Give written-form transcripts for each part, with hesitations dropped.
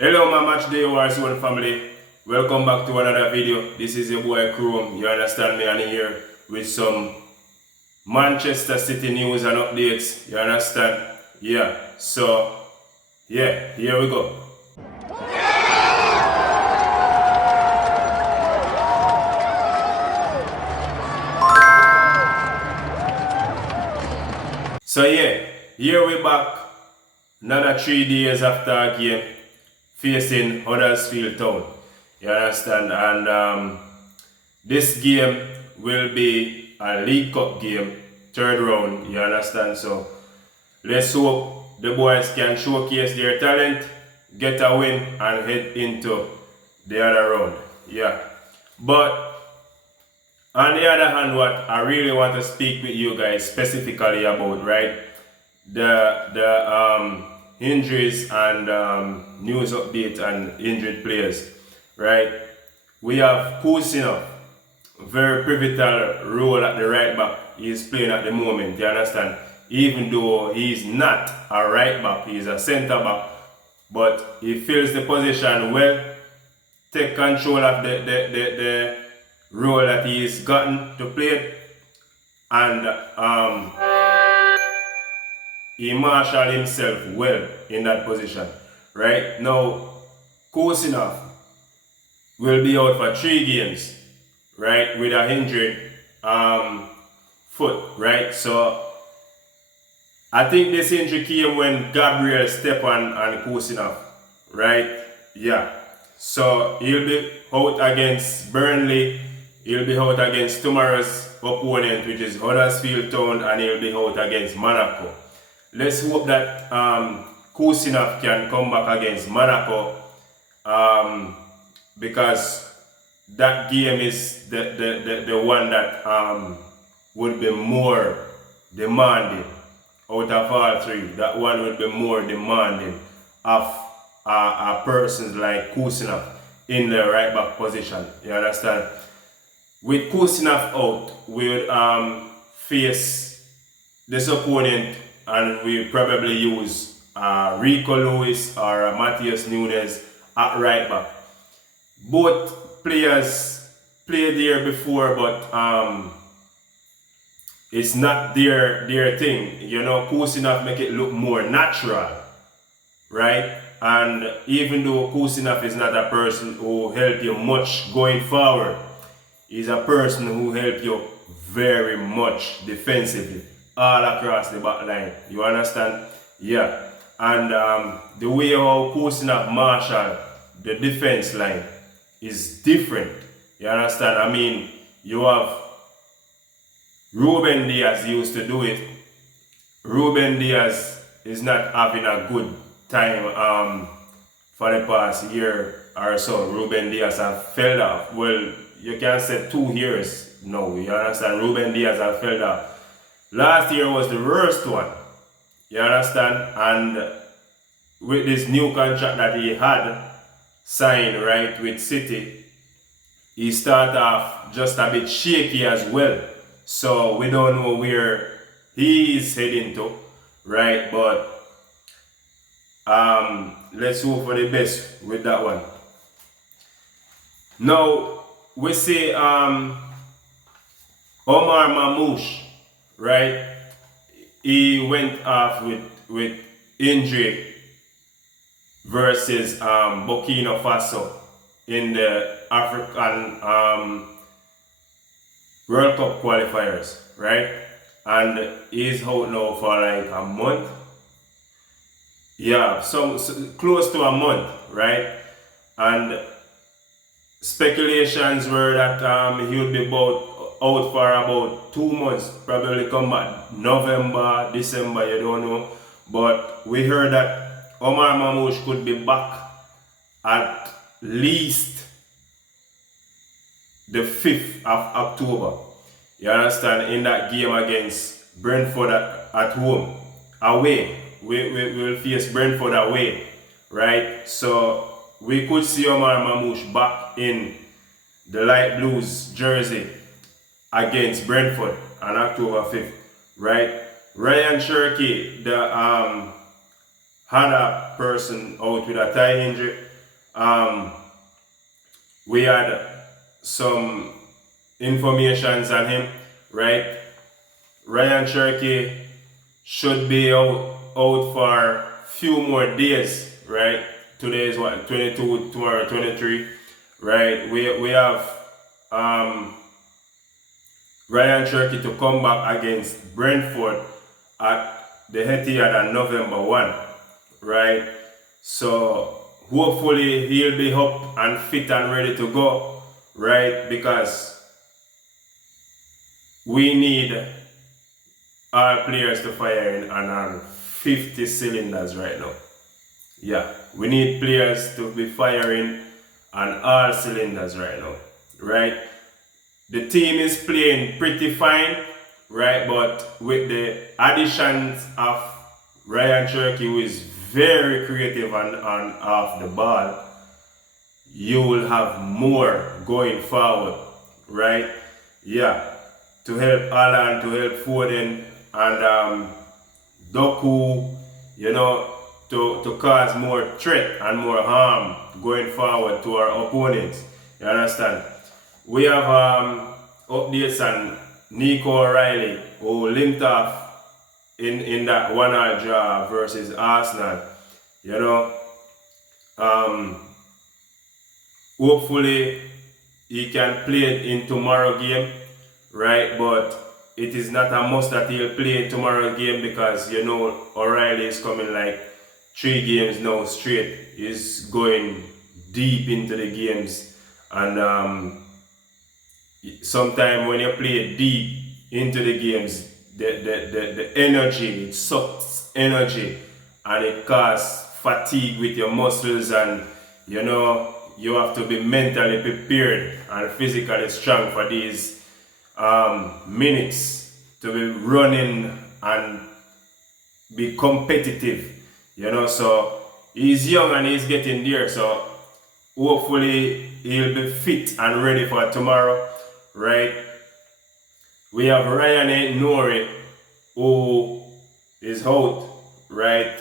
Hello my Matchday Warzone family, welcome back to another video. This is your boy Chrome, you understand me, and here with some Manchester City news and updates, you understand? Yeah, so yeah, here we go. So yeah, here we back, another 3 days after a game facing Huddersfield Town. You understand? And this game will be a League Cup game, third round. You understand? So let's hope the boys can showcase their talent, get a win, and head into the other round. Yeah. But on the other hand, what I really want to speak with you guys specifically about, right? The injuries and news update and injured players, right? We have KHUSANOV, very pivotal role at the right back he's playing at the moment, you understand? Even though he's not a right back, he's a centre back, but he fills the position well, take control of the role that he's gotten to play, and he marshaled himself well in that position. Right now, KHUSANOV will be out for 3 games, right, with an injured foot, right? So I think this injury came when Gabriel stepped on KHUSANOV, right? Yeah. So he'll be out against Burnley. He'll be out against tomorrow's opponent, which is Huddersfield Town, and he'll be out against Monaco. Let's hope that KHUSANOV can come back against Monaco, because that game is the one that would be more demanding out of all 3. That one would be more demanding of a person like KHUSANOV in the right back position. You understand? With KHUSANOV out, we would face this opponent, and we probably use Rico Lewis or Matheus Nunes at right back. Both players played there before, but it's not their thing. You know, KHUSANOV make it look more natural, right? And even though KHUSANOV is not a person who help you much going forward, he's a person who help you very much defensively all across the back line. You understand? Yeah. And the way how KHUSANOV marshal the defense line is different. You understand? I mean, you have Ruben Diaz used to do it. Ruben Diaz is not having a good time for the past year or so. Ruben Diaz has fell off. Well, you can say 2 years now. You understand? Ruben Diaz has fell off. Last year was the worst one. You understand? And with this new contract that he had signed, right, with City, he started off just a bit shaky as well. So we don't know where he is heading to, right? But let's hope for the best with that one. Now we see Omar Marmoush, right? He went off with injury versus Burkina Faso in the African World Cup qualifiers, right? And he's out now for like a month. Yeah, so close to a month, right? And speculations were that he would be out for about 2 months, probably come back November, December, you don't know. But we heard that Omar Marmoush could be back at least the 5th of October. You understand? In that game against Brentford at home. Away. We will face Brentford away. Right? So we could see Omar Marmoush back in the light blues jersey against Brentford on October 5th. Right? Ryan CHERKI, the other person out with a thigh injury, um, we had some informations on him, right? Ryan CHERKI should be out for few more days, right? Today is what, 22, tomorrow 23, right? We have Ryan CHERKI to come back against Brentford at the Etihad on November 1, right? So hopefully he'll be up and fit and ready to go, right? Because we need our players to fire in on 50 cylinders right now. Yeah, we need players to be firing on all cylinders right now, right? The team is playing pretty fine, right? But with the additions of Ryan CHERKI, who is very creative on off the ball, you will have more going forward, right? Yeah, to help Alan, to help Foden and Doku, you know, to cause more threat and more harm going forward to our opponents. You understand? We have updates on Nico O'Reilly, who limped off in that 1-0 draw versus Arsenal. You know, hopefully he can play in tomorrow's game, right? But it is not a must that he'll play in tomorrow's game because, you know, O'Reilly is coming like 3 games now straight. He's going deep into the games, and sometimes when you play deep into the games, the energy, it sucks energy and it causes fatigue with your muscles, and you know, you have to be mentally prepared and physically strong for these minutes to be running and be competitive, you know. So he's young and he's getting there, so hopefully he'll be fit and ready for tomorrow, right? We have Ryan Nori, who is out, right?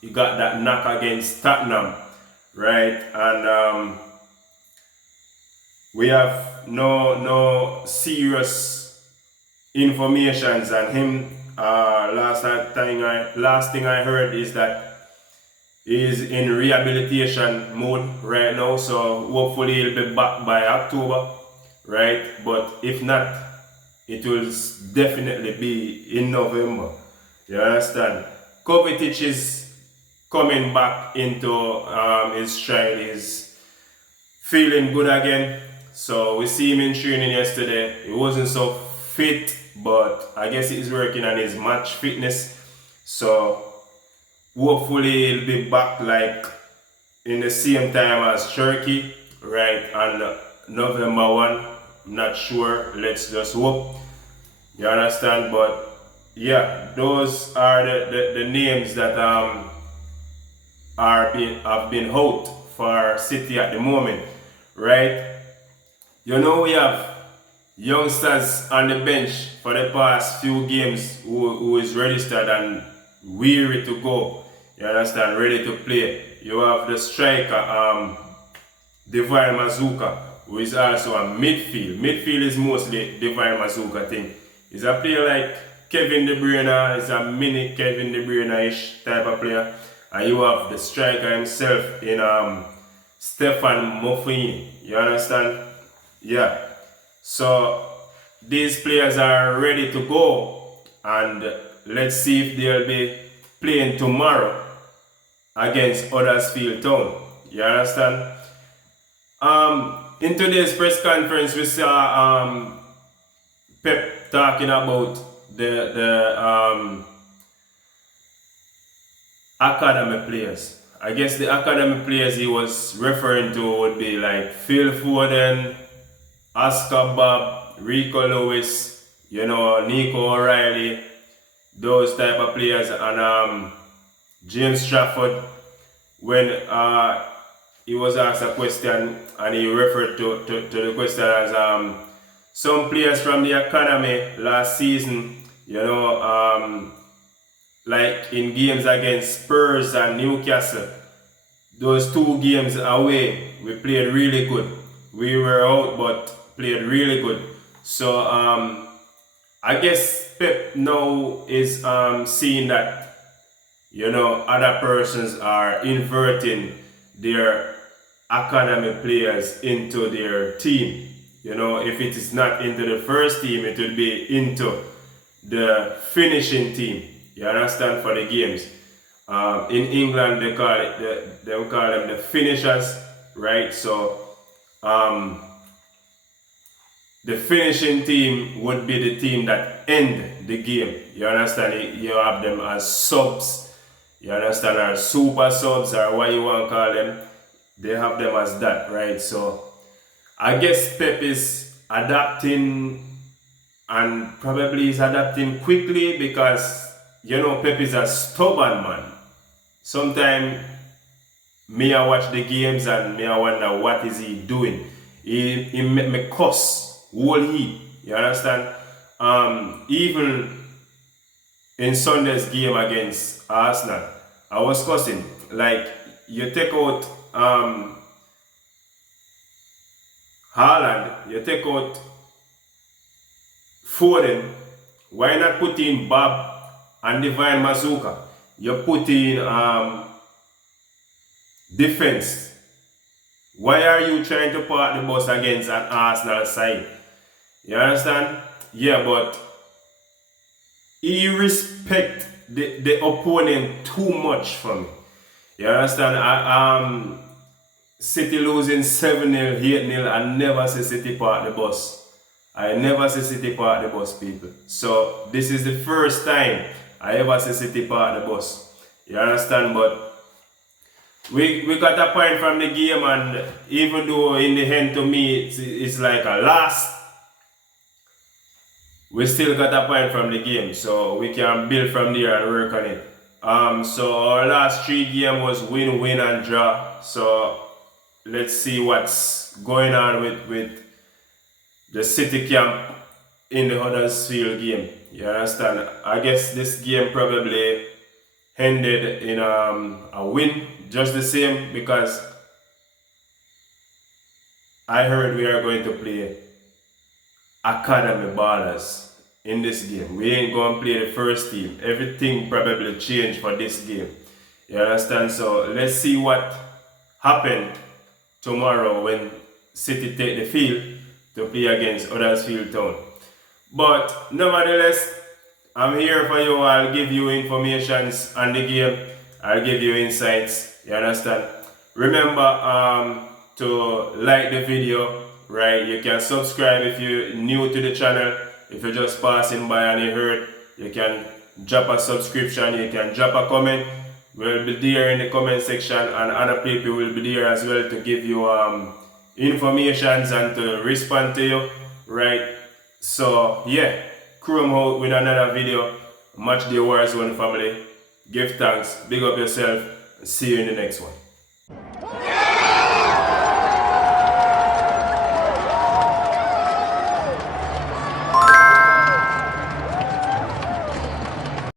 He got that knock against Tottenham, right? And we have no serious informations on him. Last thing I heard is that he's in rehabilitation mode right now, so hopefully he'll be back by October, right? But if not, it will definitely be in November. You understand? KOVACIC is coming back into his stride. He's feeling good again. So we see him in training yesterday. He wasn't so fit, but I guess he's working on his match fitness. So hopefully he'll be back like in the same time as CHERKI, right? On November 1. I'm not sure. Let's just hope. You understand? But yeah, those are the names that have been out for City at the moment, right? You know, we have youngsters on the bench for the past few games who is registered and weary to go. You understand? Ready to play. You have the striker, Divine Mazuka, who is also a midfield. Midfield is mostly Divine Mazuka thing. He's a player like Kevin De Bruyne, is a mini Kevin De Bruyne-ish type of player. And you have the striker himself in Stefan Moffini. You understand? Yeah. So these players are ready to go, and let's see if they'll be playing tomorrow against Huddersfield Town. You understand? In today's press conference, we saw Pep talking about the academy players. I guess the academy players he was referring to would be like Phil Foden, Oscar Bob, Rico Lewis, you know, Nico O'Reilly, those type of players, and James Trafford. When he was asked a question and he referred to the question as some players from the academy last season, you know, like in games against Spurs and Newcastle, those 2 games away, we played really good. We were out, but played really good. So I guess Pep now is seeing that, you know, other persons are inverting their academy players into their team. You know, if it is not into the first team, it will be into the finishing team. You understand, for the games. In England, they call them the finishers, right? So the finishing team would be the team that end the game. You understand? You have them as subs. You understand? Or super subs, or what you want to call them. They have them as that, right? So I guess Pep is adapting, and probably is adapting quickly, because, you know, Pep is a stubborn man. Sometimes me I watch the games and me I wonder what is he doing. He make me cuss whole heap. You understand? Even in Sunday's game against Arsenal, I was cussing. Like, you take out Haaland, you take out Foden, why not put in Bob and Divine Mazuka? You put in defense. Why are you trying to park the bus against an Arsenal side? You understand? Yeah, but he respect the opponent too much for me. You understand? City losing 7-0, 8-0, I never see City park the bus. I never see City park the bus, people. So this is the first time I ever see City park the bus. You understand? But we got a point from the game, and even though in the end to me it's like a loss, we still got a point from the game. So we can build from there and work on it. So our last 3 games was win, win and draw. So let's see what's going on with the City camp in the Huddersfield game. You understand? I guess this game probably ended in a win, just the same, because I heard we are going to play academy ballers in this game. We ain't going to play the first team. Everything probably changed for this game. You understand? So let's see what happened tomorrow when City take the field to play against Huddersfield Town. But nevertheless, I'm here for you. I'll give you information on the game. I'll give you insights. You understand? Remember to like the video, right? You can subscribe if you're new to the channel. If you're just passing by and you heard, you can drop a subscription. You can drop a comment. We'll be there in the comment section, and other people will be there as well to give you informations and to respond to you, right? So yeah, Chrome out with another video. Matchday Warzone family. Give thanks, big up yourself, and see you in the next one.